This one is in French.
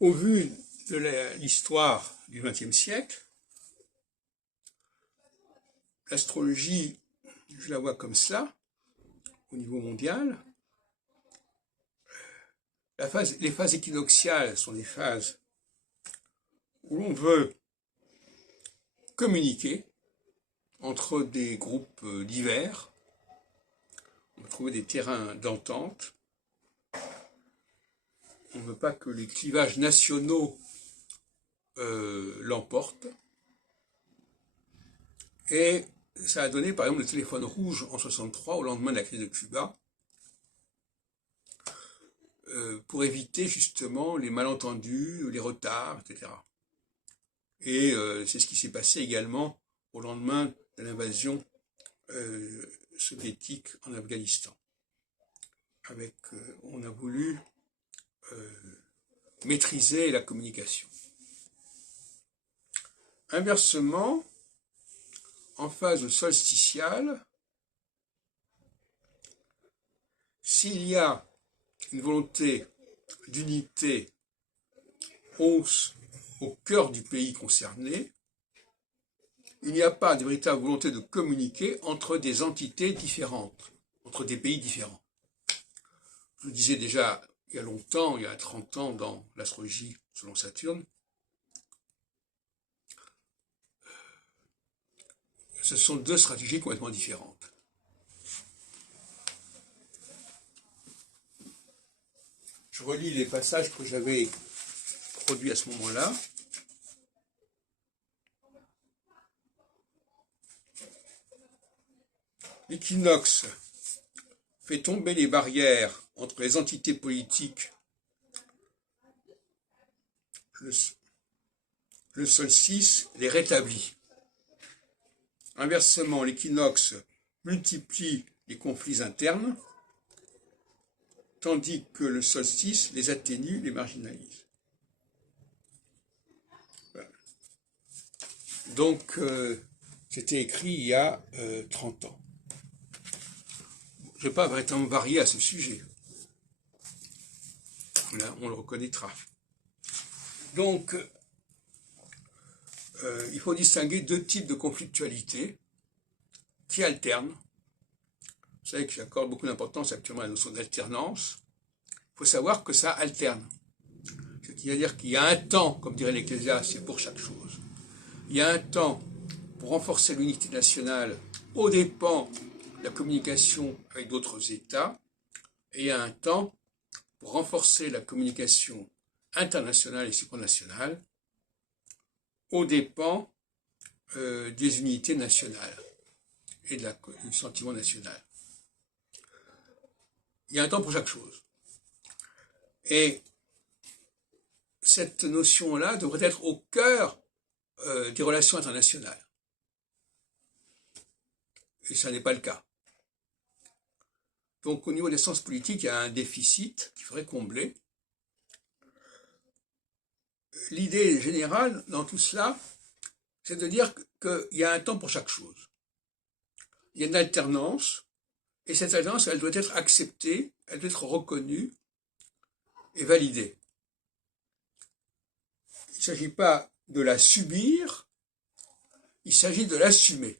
Au vu de l'histoire du XXe siècle, l'astrologie, je la vois comme cela, au niveau mondial. Les phases équinoxiales sont des phases où l'on veut communiquer entre des groupes divers, on veut trouver des terrains d'entente, on ne veut pas que les clivages nationaux l'emportent. Et ça a donné par exemple le téléphone rouge en 63 au lendemain de la crise de Cuba, pour éviter justement les malentendus, les retards, etc. Et c'est ce qui s'est passé également au lendemain de l'invasion soviétique en Afghanistan. On a voulu maîtriser la communication. Inversement, en phase solsticiale, s'il y a une volonté d'unité au cœur du pays concerné, il n'y a pas de véritable volonté de communiquer entre des entités différentes, entre des pays différents. Je le disais déjà il y a longtemps, il y a 30 ans dans l'astrologie selon Saturne, ce sont deux stratégies complètement différentes. Je relis les passages que j'avais produits à ce moment-là. L'équinoxe fait tomber les barrières entre les entités politiques. Le solstice les rétablit. Inversement, l'équinoxe multiplie les conflits internes, tandis que le solstice les atténue, les marginalise. Voilà. Donc, c'était écrit il y a 30 ans. Je ne vais pas véritablement varier à ce sujet. Là, on le reconnaîtra. Donc, il faut distinguer deux types de conflictualité qui alternent. Vous savez que j'accorde beaucoup d'importance actuellement à la notion d'alternance. Il faut savoir que ça alterne. Ce qui veut dire qu'il y a un temps, comme dirait l'Ecclésiaste, c'est pour chaque chose. Il y a un temps pour renforcer l'unité nationale aux dépens de la communication avec d'autres États, et il y a un temps pour renforcer la communication internationale et supranationale aux dépens des unités nationales et du sentiment national. Il y a un temps pour chaque chose. Et cette notion-là devrait être au cœur des relations internationales. Et ça n'est pas le cas. Donc au niveau des sciences politiques, il y a un déficit qu'il faudrait combler. L'idée générale dans tout cela, c'est de dire qu'il y a un temps pour chaque chose. Il y a une alternance, et cette alternance, elle doit être acceptée, elle doit être reconnue et validée. Il ne s'agit pas de la subir, il s'agit de l'assumer.